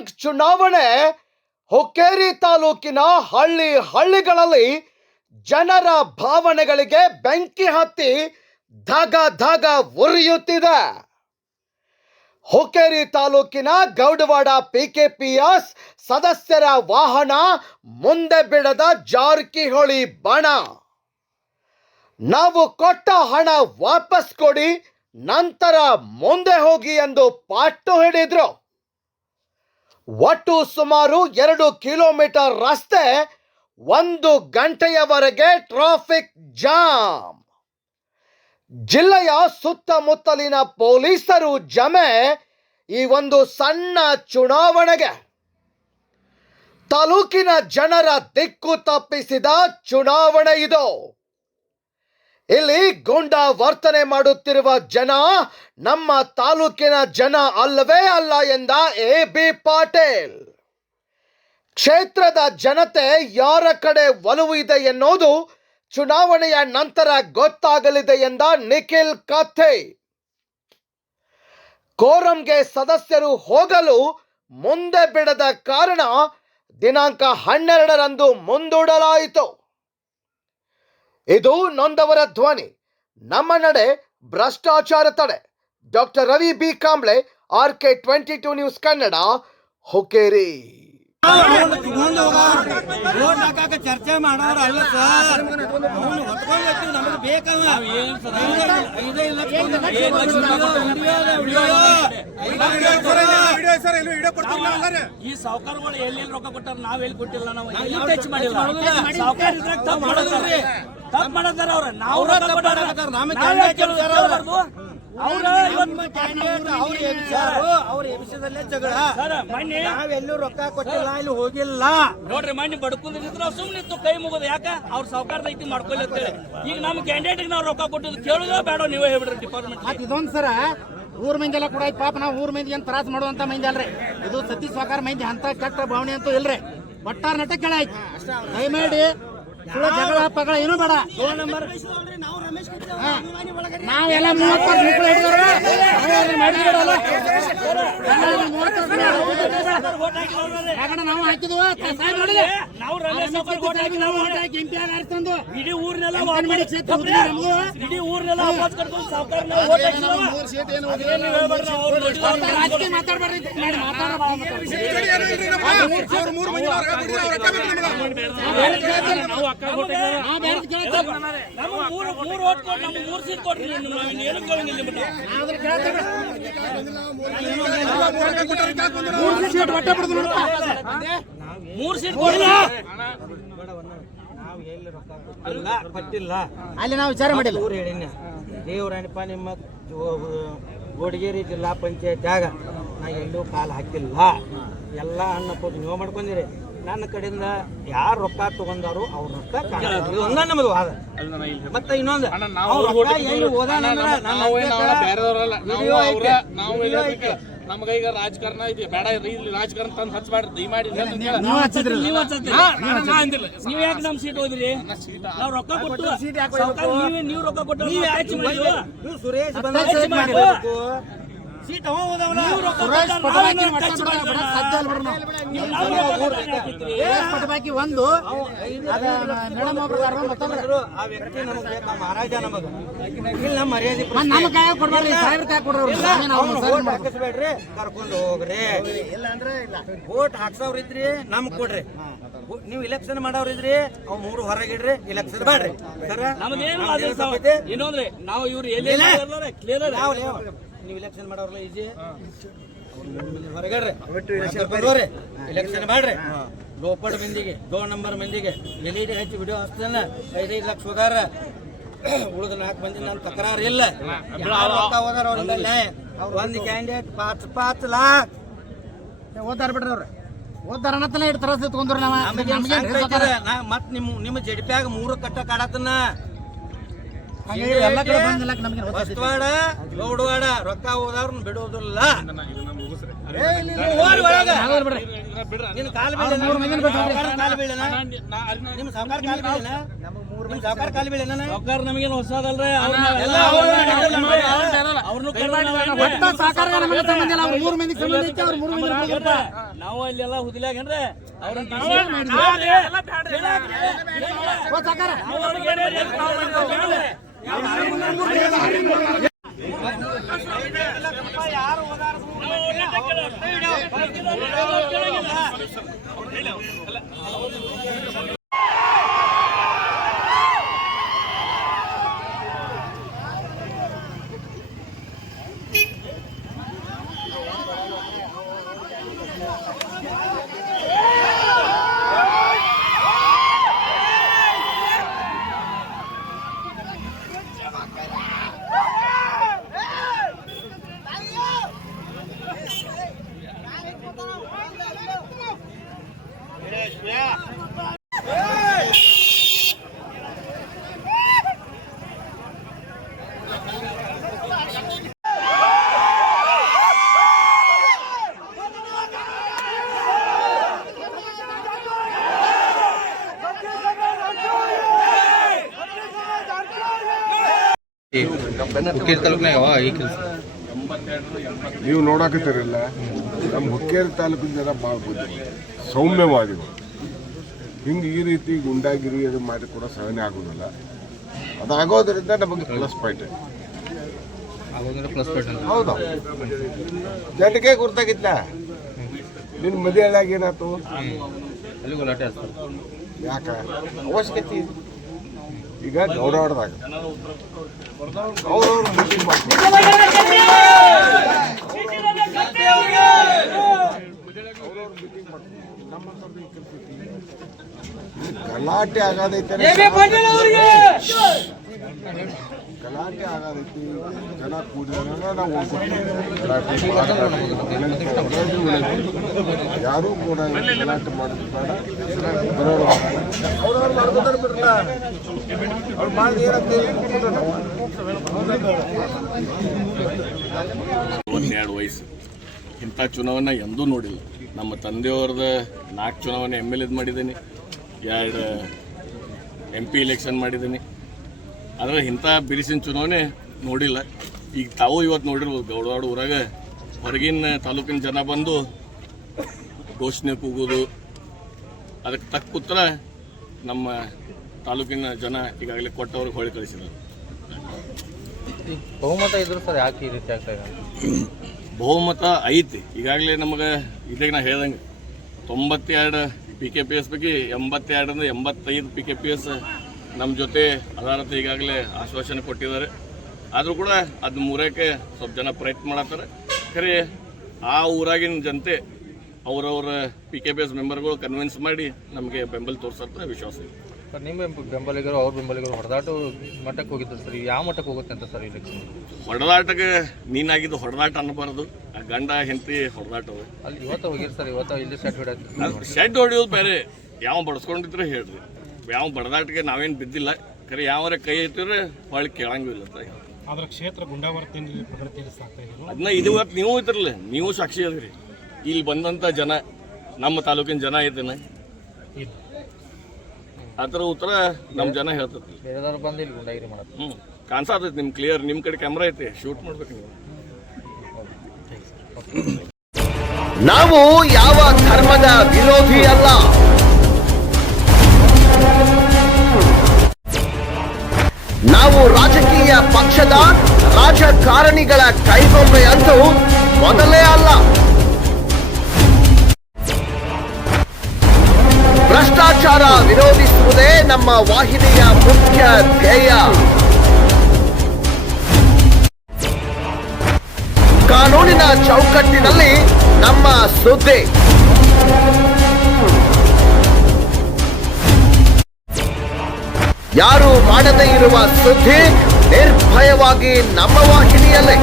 Bank ಚುನಾವಣೆ ಹುಕ್ಕೇರಿ ತಾಲೂಕಿನ ಹಳ್ಳಿ ಹಳ್ಳಿಗಳಲ್ಲಿ ಜನರ ಭಾವನೆಗಳಿಗೆ ಬೆಂಕಿ ಹತ್ತಿ ಧಗ ಧಗ ಉರಿಯುತ್ತಿದೆ. ಹುಕ್ಕೇರಿ ತಾಲೂಕಿನ ಗೌಡವಾಡ ಪಿಕೆಪಿಎಸ್ ಸದಸ್ಯರ ವಾಹನ ಮುಂದೆ ಬಿಡದ ಜಾರಕಿಹೊಳಿ ಬಣ. ನಾವು ಕೊಟ್ಟ ಹಣ ವಾಪಸ್ ಕೊಡಿ, ನಂತರ ಮುಂದೆ ಹೋಗಿ ಎಂದು ಪಾಟು ಹಿಡಿದ್ರು. ಒಟ್ಟು ಸುಮಾರು ಎರಡು ಕಿಲೋಮೀಟರ್ ರಸ್ತೆ ಒಂದು ಗಂಟೆಯವರೆಗೆ ಟ್ರಾಫಿಕ್ ಜಾಮ್ ಜಿಲ್ಲೆಯ ಸುತ್ತಮುತ್ತಲಿನ ಪೊಲೀಸರು ಜಮೆ ಈ ಒಂದು ಸಣ್ಣ ಚುನಾವಣೆಗೆ. ತಾಲೂಕಿನ ಜನರ ದಿಕ್ಕು ತಪ್ಪಿಸಿದ ಚುನಾವಣೆ ಇದು. ಇಲ್ಲಿ ಗೂಂಡ ವರ್ತನೆ ಮಾಡುತ್ತಿರುವ ಜನ ನಮ್ಮ ತಾಲೂಕಿನ ಜನ ಅಲ್ಲವೇ ಅಲ್ಲ ಎಂದ ಎ ಬಿ ಪಾಟೀಲ್. ಕ್ಷೇತ್ರದ ಜನತೆ ಯಾರ ಕಡೆ ಒಲವು ಇದೆ ಎನ್ನುವುದು ಚುನಾವಣೆಯ ನಂತರ ಗೊತ್ತಾಗಲಿದೆ ಎಂದ ನಿಖಿಲ್ ಕಥೆ. ಕೋರಂಗೆ ಸದಸ್ಯರು ಹೋಗಲು ಮುಂದೆ ಬಿಡದ ಕಾರಣ ದಿನಾಂಕ ಹನ್ನೆರಡರಂದು ಮುಂದೂಡಲಾಯಿತು. ಇದು ನೊಂದವರ ಧ್ವನಿ. ನಮ್ಮ ನಡೆ ಭ್ರಷ್ಟಾಚಾರ ತಡೆ. Doctor Ravi B. Kamble R K twenty two news Kannada Hukkeri ತಗೊಂಡು ರೋಡ್ ಹಾಕಾಕ ಚರ್ಚೆ ಮಾಡೋರ ಅಲ್ಲ ಸರ್ ಅವ್ನು ಹೊತ್ಕೊಂಡ್ ಹೋಗ್ತೀವಿ ನಮಗೆ ಬೇಕವ ಐದೇ ಲಕ್ಷ ಐದು ಲಕ್ಷ ಈ ಸಾವುಕಾರಗಳು ಎಲ್ಲಿ ರೊಕ್ಕ ಕೊಟ್ಟಾರ ನಾವ್ ಎಲ್ಲಿ ಕೊಟ್ಟಿಲ್ಲ ನಾವು ಟಚ್ ಮಾಡಿಲ್ಲ. ಸಾವುಕಾರ ತಪ್ಪು ಅವ್ರ. ನಾವು ತಪ್ಪು ಹೇಳ್ತಾರ ಅವ್ರ. ಅವ್ರ ಅವ್ರ ಎಬ್ಬಿಸಿದಲ್ಲೇ ಜಗಳ. ಸರ್ ಮಣ್ಣಿ ನಾವೆಲ್ಲೂ ರೊಕ್ಕ ಕೊಟ್ಟಿಲ್ಲ ಇಲ್ಲಿ ಹೋಗಿಲ್ಲ. ನೋಡ್ರಿ ಮಣ್ಣಿ ಬಡ್ಕೊಂಡಿದ್ರು ನಾವು ಸುಮ್ಮನಿತ್ತು ಕೈ ಮುಗೋದು. ಯಾಕ? ಅವ್ರ ಸಹಕಾರದ ಐತಿ ಮಾಡ್ಕೊಳ್ಳಿ ಅಂತೇಳಿ ಈಗ ನಮ್ಮ ಕ್ಯಾಂಡಿಡೇಟ್ ನಾವು ರೊಕ್ಕ ಕೊಟ್ಟಿದ್ದು ಕೇಳುದ ಬೇಡ ನೀವೇ ಹೇಳ್ಬಿಡ್ರಿ ಡಿಪಾರ್ಟ್ಮೆಂಟ್ ಇದೊಂದು ಸರ ಊರ್ ಮಂದಿ ಎಲ್ಲ ಕೂಡ ಪಾಪ ನಾವು ಊರ್ ಮಂದಿ ಏನ್ ತ್ರಾಸ ಮಾಡುವಂತ ಮಂದಿ ಅಲ್ರಿ. ಇದು ಸತೀಶ್ ಸಾಕಾರ ಮಂದಿ ಅಂತ ಕೆಟ್ಟ ಭಾವನೆ ಅಂತೂ ಇಲ್ರಿ. ಒಟ್ಟಾರ ನಟ ಕೆಳ ಐತಿ ದಯಮಾಡಿ ಜಗಳ ಪಗಳ ಏನು ಬೇಡ. ನಾವೆಲ್ಲ ಮೂವತ್ತು ವರ್ಷ ಮಕ್ಕಳು ಹಿಡಿದವ್ರು. ನಾವು ಹಾಕಿದ್ವಿ ನಾವು ಹಾಕಿ ನಾವು ನಾವು ಹಾಕಿ ಎಂಪಿ ಆಗಿ ಆರಿಸ್ಕೊಂಡು ಇಡೀ ಊರ್ನೆಲ್ಲ ಮಾಡಿ ಕ್ಷೇತ್ರ. ಇಡೀ ಊರ್ನೆಲ್ಲ ವಾಪಸ್ ಕರ್ಕೊಂಡು ಸಾವುಕಾರ ರಾಜಕೀಯ ಮಾತಾಡ್ಬಾರ್ದು ನಾವು ನಾವು ಬೇರೆ ಕೇಳ್ತೀವಿ. ನಮ್ಮ ಮೂರು ಮೂರು ಓಟ್ ಕೊಟ್ಟು ನಮ್ಗೆ ಮೂರು ಸೀಟ್ ಕೊಡ್ರಿ. ನೀವು. ನಾವು ಅದನ್ನ ಕೇಳ್ತೀವಿ. ಮೂರು ಸೀಟ್ ಮೂರು ರೊಕ್ಕ ಕೊಟ್ಟಿಲ್ಲ ಅಲ್ಲಿ ನಾವು ವಿಚಾರ ಮಾಡಿಲ್ಲ. ಊರು ಹೇಳಿನ. ದೇವರಾಣಿಪ್ಪ ನಿಮ್ಮ ಗೋಡಗೇರಿ ಜಿಲ್ಲಾ ಪಂಚಾಯತ್ಯಾಗ ನಾ ಎಲ್ಲೂ ಕಾಲು ಹಾಕಿಲ್ಲ. ಎಲ್ಲ ಅನ್ನಪೂರ್ತಿ ನೀವು ಮಾಡ್ಕೊಂಡಿರಿ. ನನ್ನ ಕಡೆಯಿಂದ ಯಾರು ರೊಕ್ಕ ತಗೊಂಡಾರು ಅವ್ರ ರೊಕ್ಕ ನಮ್ದು ಒಂದ ವಾದ. ಮತ್ತೆ ಇನ್ನೊಂದು ನಮ್ಗ ಈಗ ರಾಜಕಾರಣ ಇದೆ. ಬೇಡ ಇಲ್ಲಿ ರಾಜಕಾರಣ ತಂದು ಹಚ್ಬೇಡ್ರಿ ದಯ ಮಾಡಿ ನೀವು ಯಾಕೆ ನಮ್ ಸೀಟ್ ಹೋದ್ರಿ? ನಾವ್ ರೊಕ್ಕ ಕೊಟ್ಟು ನೀವ್ ನೀವೇ ನೀವು ರೊಕ್ಕ ಕೊಟ್ಟು ಸುರೇಶ್ ಸೀಟ್ ಸುರೇಶ್ ಸಾಧ್ಯ ಇಲ್ಲ ಸುರೇಶ್ ಪಟವಾಕಿ ಒಂದು ಅದ ಮೇಡಮ್ ಒಬ್ರು ಯಾರೋ ಮತ್ತೊಬ್ರು ಆ ವ್ಯಕ್ತಿ ನಮಗೆ ಬೇಕಾ? ಮಹಾರಾಜ ನಮಗ. ಇಲ್ಲ ನಮ್ಮ ಮರ್ಯಾದೆ ನಮ್ಮ ಸಾವಿರ ಕೊಡ್ರಿ ಕರ್ಕೊಂಡು ಹೋಗ್ರಿ. ಓಟ್ ಹಾಕ್ಸವ್ರ ಇದ್ರಿ ನಮ್ಗ್ ಕೊಡ್ರಿ. ನೀವು ಇಲೆಕ್ಷನ್ ಮಾಡವ್ರಿದ್ರಿ ಇದ್ರಿ ಅವ್ ಮೂರು ಹೊರಗಿಡ್ರಿ ಇಲೆಕ್ಷನ್ ಬೇಡ್ರಿ ಸರ್? ನಮ್ದೇನು ಇನ್ನೊಂದ್ರಿ ನಾವು ಇವ್ರು ಎಲ್ಲಿ ಕ್ಲಿಯರ್? ನೀವು ಇಲೆಕ್ಷನ್ ಮಾಡೋರ್ಲ ಈಜಿ ಹೊರಗಡ್ರಿ. ಇಲೆಕ್ಷನ್ ಮಾಡ್ರಿ. ಲೋಪಡ್ ಮಂದಿಗೆ ದೋ ನಂಬರ್ ಮಂದಿಗೆ ಎಲ್ ಇ ಡಿ ಹಚ್ಚಿ ವಿಡಿಯೋ ಹಚ್ತಾನ ಐದೈದು ಲಕ್ಷ ಹೋಗಾರ ಉಳಿದ ನಾಲ್ಕು ಮಂದಿ ನನ್ನ ತಕರಾರು ಇಲ್ಲ. ಹೋದಾರ ಅವ್ರಿಂದ ನ್ಯಾಯ ಒಂದ್ ಕ್ಯಾಂಡಿಡೇಟ್ ಪಾಚ್ ಪಾಚ್ ಲಾಕ್. ಓದ್ದಾರ ಬಿಡ್ರಿ ಅವ್ರು. ಓದ್ದಾರ ಅನ್ನತ್ತಲ್ಲ ಇಟ್ಟು ತರಸ್ ತಗೊಂಡ್ರಿ ನಾವ. ನಮಗೆ ನಿಮ್ಮ ಮತ್ ನಿಮ್ ನಿಮ್ಮ ಜಡಿಪ್ಯಾಗ ಮೂರು ಕಟ್ಟ ಕಾಡತನ ಎಲ್ಲ ಕಡೆ ಬಂದಿಲ್ಲ ಗೌಡವಾಡ ರೊಕ್ಕ ಹೋದವ್ರ ಬಿಡೋದಿಲ್ಲ. ನಮಗೇನು ಹೊಸದಲ್ರಿ ನಮಗೆ ಸಂಬಂಧ ಇಲ್ಲ. ಅವ್ರು ಮೂರು ನಾವು ನೋಡಕತ್ತೀರಲ್ಲ ನಮ್ಮ ಹುಕ್ಕೇರಿ ತಾಲೂಕಿನ ಜನ ಭಾಳ ಬುದ್ಧಿ. ಸೌಮ್ಯವಾದಿಗಳು. ಹಿಂಗೆ ಈ ರೀತಿ ಗುಂಡಾಗಿರಿ ಅದು ಮಾಡಿ ಕೂಡ ಸಹನೆ ಆಗೋದಿಲ್ಲ. ಅದಾಗೋದ್ರಿಂದ ನಮಗೆ ಪ್ಲಸ್ ಪಾಯಿಂಟ್ ಹೌದಾ. ಜನಕ್ಕೆ ಗುರ್ತಾಗಿತ್ತ ನಿನ್ನ ಮದುವೆ ಏನಾಯ್ತು? ಯಾಕ? ಅವಶ್ಯಕತೆ. ಈಗ ಮೀಟಿಂಗ್ ಮಾಡ್ತಾರೆ ಗಲಾಟೆ ಆಗೋದೈತೆ ಯಾರೂ ಕೂಡ ಒಂದೆರಡು ವಯಸ್ಸು. ಇಂಥ ಚುನಾವಣೆ ಎಂದೂ ನೋಡಿಲ್ಲ. ನಮ್ಮ ತಂದೆಯವ್ರದ ನಾಲ್ಕು ಚುನಾವಣೆ ಎಂ ಎಲ್ ಎದ್ ಮಾಡಿದ್ದೀನಿ. ಎರಡು ಎಂ ಪಿ ಇಲೆಕ್ಷನ್ ಮಾಡಿದ್ದೀನಿ. ಆದರೆ ಇಂಥ ಬಿರುಸಿನ ಚುನಾವಣೆ ನೋಡಿಲ್ಲ. ಈಗ ತಾವು ಇವತ್ತು ನೋಡಿರ್ಬೋದು ಗೌಡವಾಡ ಊರಾಗ. ಹೊರಗಿನ ತಾಲೂಕಿನ ಜನ ಬಂದು ಘೋಷಣೆ ಕೂಗೋದು. ಅದಕ್ಕೆ ತಕ್ಕ ಉತ್ತರ ನಮ್ಮ ತಾಲೂಕಿನ ಜನ ಈಗಾಗಲೇ ಕೊಟ್ಟವ್ರಿಗೆ ಹೊಳೆ ಕಳಿಸಿದ್ದಾರೆ. ಬಹುಮತ ಇದ್ರು ಸರ್ ಯಾಕೆ ಈ ರೀತಿ ಆಗ್ತಾ ಇದೆ? ಬಹುಮತ ಐತಿ. ಈಗಾಗಲೇ ನಮಗೆ ಇದಾಗ ನಾ ಹೇಳ್ದಂಗೆ ತೊಂಬತ್ತೆರಡು ಪಿ ಕೆ ಪಿ ಎಸ್ ಬಗ್ಗೆ ಎಂಬತ್ತೆರಡರಿಂದ ಎಂಬತ್ತೈದು ಪಿ ಕೆ ಪಿ ಎಸ್ ನಮ್ಮ ಜೊತೆ ಅದಾರತ ಈಗಾಗಲೇ ಆಶ್ವಾಸನೆ ಕೊಟ್ಟಿದ್ದಾರೆ. ಆದರೂ ಕೂಡ ಅದು ಮೂರಕ್ಕೆ ಸ್ವಲ್ಪ ಜನ ಪ್ರಯತ್ನ ಮಾಡತ್ತಾರೆ. ಖರೆ ಆ ಊರಾಗಿನ ಜನತೆ ಅವರವರ ಪಿ ಕೆ ಪಿ ಎಸ್ ಮೆಂಬರ್ಗಳು ಕನ್ವಿನ್ಸ್ ಮಾಡಿ ನಮಗೆ ಬೆಂಬಲ ತೋರಿಸತ್ತ ವಿಶ್ವಾಸ ಇದೆ. ಸರ್ ನಿಮ್ಮ ಬೆಂಬ- ಬೆಂಬಲಿಗರು ಅವ್ರ ಬೆಂಬಲಿಗರು ಹೊಡೆದಾಟ ಮಟ್ಟಕ್ಕೆ ಹೋಗಿದ್ದಾರೆ ಸರ್. ಯಾವ ಮಟ್ಟಕ್ಕೆ ಹೋಗುತ್ತೆ ಅಂತ ಸರ್ ಇಲೆಕ್ಷನ್ ಹೊಡೆದಾಟಕ್ಕೆ ನೀನಾಗಿದ್ದು ಹೊಡೆದಾಟ ಅನ್ನಬಾರದು. ಆ ಗಂಡ ಹೆಂಡತಿ ಹೊಡೆದಾಟ ಅಲ್ಲಿ ಇವತ್ತು ಹೋಗಿರಿ ಸರ್ ಇವತ್ತು ಇಲ್ಲಿ ಶೆಡ್ ಹೊಡೆಯೋದು ಶೆಡ್ ಹೊಡೆಯೋದು ಬೇರೆ. ಯಾವ ಬಡ್ಸ್ಕೊಂಡಿದ್ರೆ ಹೇಳ್ರಿ. ಯಾವ ಬಡದಾಟಿಗೆ ನಾವೇನು ಬಿದ್ದಿಲ್ಲ. ಖರೆ ಯಾವರ ಕೈ ಇಟ್ಟಿದ್ರೆ ಹೊಳ್ಳಿ ಕೇಳಂಗಿಲ್ಲ ಅಂತ. ಆದ್ರೆ ಕ್ಷೇತ್ರ ಸಾಕ್ತಾ ಇದ್ರು ಅದನ್ನ ಇದು ಇವತ್ತು ನೀವು ಇದ್ರಲ್ಲ ನೀವು ಸಾಕ್ಷಿ ಅದ್ರಿ. ಇಲ್ಲಿ ಬಂದಂಥ ಜನ ನಮ್ಮ ತಾಲೂಕಿನ ಜನ ಐತೇನೆ ಇಲ್ಲ. ಅದರ ಉತ್ತರ ನಮ್ಮ ಜನ ಹೇಳ್ತೈತಿ ಹ್ಞೂ ಕಾಣಿಸತೈತಿ ನಿಮ್ಮ ಕ್ಲಿಯರ್ ನಿಮ್ಮ ಕಡೆ ಕ್ಯಾಮ್ರಾ ಐತಿ ಶೂಟ್ ಮಾಡ್ಬೇಕು ನೀವು. ನಾವು ಯಾವ ಧರ್ಮದ ವಿರೋಧಿ ಅಲ್ಲ. ಪಕ್ಷದ ರಾಜಕಾರಣಿಗಳ ಕೈಗೊಂಬೆ ಅಂತೂ ಮೊದಲೇ ಅಲ್ಲ. ಭ್ರಷ್ಟಾಚಾರ ವಿರೋಧಿಸುವುದೇ ನಮ್ಮ ವಾಹಿನಿಯ ಮುಖ್ಯ ಧ್ಯೇಯ. ಕಾನೂನಿನ ಚೌಕಟ್ಟಿನಲ್ಲಿ ನಮ್ಮ ಸುದ್ದಿ. ಯಾರು ಮಾಡದೇ ಇರುವ ಸುದ್ದಿ ನಿರ್ಭಯವಾಗಿ ನಮ್ಮ ವಾಹಿನಿಯಲ್ಲೇ